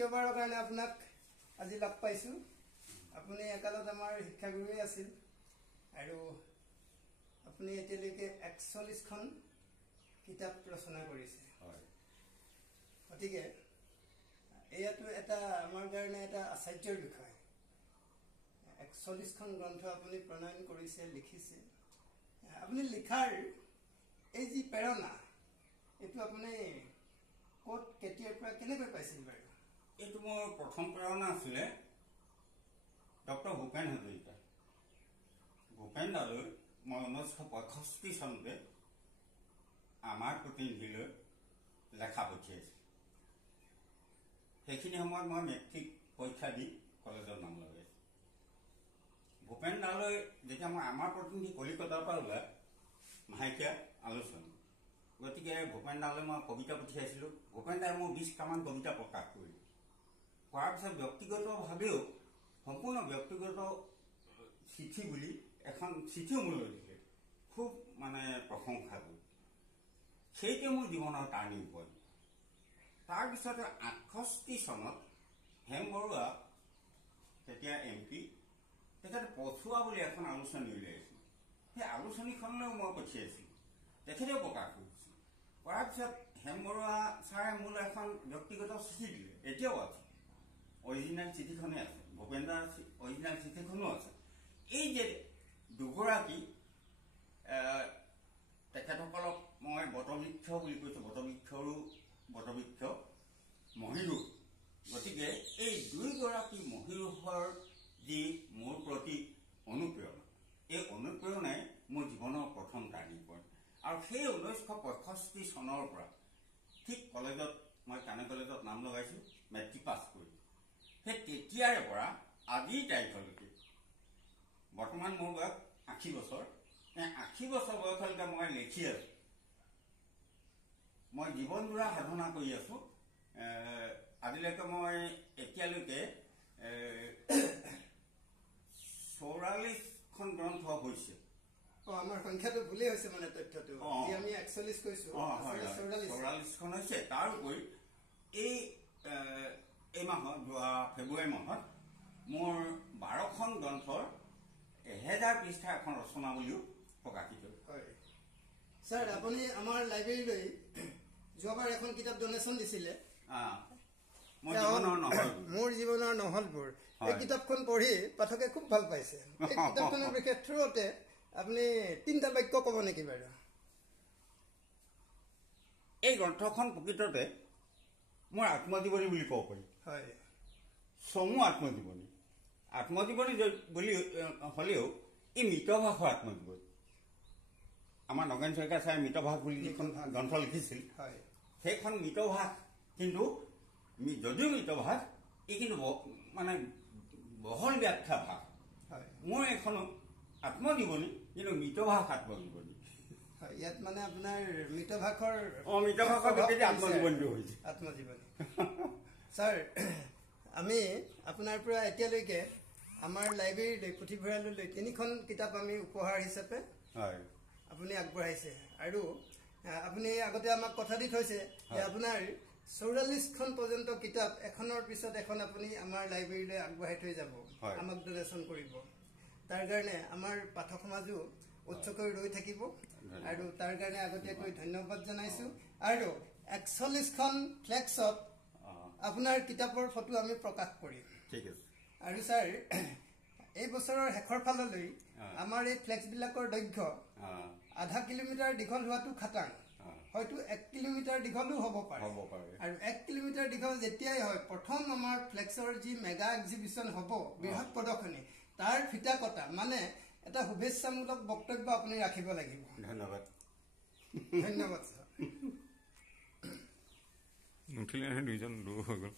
দ্বিতীয়বাৰৰ কাৰণে আপোনাক আজি লগ পাইছোঁ। আপুনি একালত আমাৰ শিক্ষাগুৰুৱে আছিল আৰু আপুনি এতিয়ালৈকে 41খন কিতাপ ৰচনা কৰিছে। গতিকে এয়াতো এটা আমাৰ কাৰণে এটা আশ্চৰ্যৰ বিষয়। 41খন গ্ৰন্থ আপুনি প্ৰণয়ন কৰিছে, লিখিছে। আপুনি লিখাৰ এই যি প্ৰেৰণা, এইটো আপুনি ক'ত কেতিয়াৰ পৰা কেনেকৈ পাইছিল বাৰু? এইটো মোৰ প্ৰথম প্ৰেৰণা আছিলে ডক্টৰ ভূপেন হাজৰিকা। ভূপেন দালৈ মই 1965 চনতে আমাৰ প্ৰতিনিধিলৈ লেখা পঠিয়াইছিল। সেইখিনি সময়ত মই মেট্ৰিক পৰীক্ষা দি কলেজত নাম লগাইছোঁ। ভূপেন দালৈ যেতিয়া মই আমাৰ প্ৰতিনিধি কলিকতাৰ পৰা ওলাই মাহেকীয়া আলোচনী, গতিকে ভূপেন দালৈ মই কবিতা পঠিয়াইছিলোঁ। ভূপেন দাই মোৰ 20টামান কবিতা প্ৰকাশ কৰিলে। কৰাৰ পিছত ব্যক্তিগতভাৱেও সম্পূৰ্ণ ব্যক্তিগত চিঠি বুলি এখন চিঠিও মোলৈ দিলে, খুব মানে প্ৰশংসা কৰি। সেইটোৱে মোৰ জীৱনৰ টাৰ্ণিং পইণ্ট। তাৰপিছতে 68 চনত হেম বৰুৱা, তেতিয়া MP, তেখেতে পঠোৱা বুলি এখন আলোচনী উলিয়াইছিল। সেই আলোচনীখনলৈও মই পঠিয়াইছিলোঁ, তেখেতেও প্ৰকাশ কৰিছিল। কৰাৰ পিছত হেম বৰুৱা ছাৰে মোলৈ এখন ব্যক্তিগত চিঠি দিলে, এতিয়াও আছে, অৰিজিনেল চিঠিখনেই আছে, ভূপেন দাৰ অৰিজিনেল চিঠিখনো আছে। এই যে দুগৰাকী তেখেতসকলক মই বটবৃক্ষ বুলি কৈছোঁ, বটবৃক্ষ মহীৰূহ। গতিকে এই দুয়োগৰাকী মহীৰূহৰ যি মোৰ প্ৰতি অনুপ্ৰেৰণা, এই অনুপ্ৰেৰণাই মোৰ জীৱনৰ প্ৰথম টাৰ্ণিং পইণ্ট। আৰু সেই 1965 চনৰ পৰা ঠিক কলেজত, মই কানে কলেজত নাম লগাইছোঁ মেট্ৰিক পাছ কৰি। সেই তেতিয়াৰে পৰা আজিৰ তাৰিখলৈকে, বৰ্তমান মোৰ বয়স 80 বছৰ, এই 80 বছৰ বয়সলৈকে মই লিখি আছোঁ। মই জীৱনজোৰা সাধনা কৰি আছোঁ। আজিলৈকে মই এতিয়ালৈকে 44খন গ্ৰন্থ হৈছে। আমাৰ সংখ্যাটো ভুলেই হৈছে মানে তথ্যটো, যি আমি 41 কৈছোঁ, 44খন হৈছে। তাৰোপৰি এই মাহত, যোৱা ফেব্ৰুৱাৰী মাহত মোৰ 12খন গ্ৰন্থৰ 1000 পৃষ্ঠা এখন ৰচনা বুলিও প্ৰকাশিত হয়। ছাৰ, আপুনি আমাৰ লাইব্ৰেৰীলৈ যোৱাবাৰ এখন কিতাপ ডনেশ্যন দিছিলে, মোৰ জীৱনৰ নহলবোৰ। এই কিতাপখন পঢ়ি পাঠকে খুব ভাল পাইছে। এই কিতাপখনৰ বিশেষ থ্ৰুতে আপুনি 3টা বাক্য ক'ব নেকি বাৰু? এই গ্ৰন্থখন প্ৰকৃততে মোৰ আত্মজীৱনী বুলি ক'ব পাৰি। হয়, চমু আত্মজীৱনী। আত্মজীৱনী বুলি হ'লেও এই মিতভাষৰ আত্মজীৱনী। আমাৰ নগেন শইকীয়া ছাৰে মিতভাষ বুলি যিখন গ্ৰন্থ লিখিছিল, সেইখন মিতভাষ। কিন্তু যদিও মিতভাষ, এই কিন্তু মানে বহল ব্যাখ্যা ভাষ। মোৰ এখন আত্মজীৱনী, কিন্তু মিতভাষ আত্মজীৱনী। ইয়াত মানে আপোনাৰ মিতভাষৰ আত্মজীৱনীটো হৈছে আত্মজীৱনী। ছাৰ, আমি আপোনাৰ পৰা এতিয়ালৈকে আমাৰ লাইব্ৰেৰীলৈ, পুথিভঁৰাললৈ 3খন কিতাপ আমি উপহাৰ হিচাপে আপুনি আগবঢ়াইছে। আৰু আপুনি আগতে আমাক কথা দি থৈছে যে আপোনাৰ 44খন পৰ্যন্ত কিতাপ এখনৰ পিছত এখন আপুনি আমাৰ লাইব্ৰেৰীলৈ আগবঢ়াই থৈ যাব, আমাক ডনেশ্যন কৰিব। তাৰ কাৰণে আমাৰ পাঠক সমাজো উৎসুকৈ ৰৈ থাকিব, আৰু তাৰ কাৰণে আগতীয়াকৈ ধন্যবাদ জনাইছোঁ। আৰু 41খন ফ্লেক্সত আপোনাৰ কিতাপৰ ফটো আমি প্ৰকাশ কৰিম। আৰু ছাৰ, এই বছৰৰ শেষৰ ফাললৈ আমাৰ এই ফ্লেক্সবিলাকৰ দৈৰ্ঘ্য আধা কিলোমিটাৰ দীঘল হোৱাটো খাটাং, হয়তো 1 কিলোমিটাৰ দীঘলো হ'ব পাৰে। আৰু 1 কিলোমিটাৰ দীঘল যেতিয়াই হয়, প্ৰথম আমাৰ ফ্লেক্সৰ যি মেগা এক্সিবিশ্যন হ'ব, বৃহৎ প্ৰদৰ্শনী, তাৰ ফিতা কটা মানে এটা শুভেচ্ছামূলক বক্তব্য আপুনি ৰাখিব লাগিব। ধন্যবাদ। ধন্যবাদ ছাৰ। নুঠিলে দুইজন দূৰ হৈ গ'ল।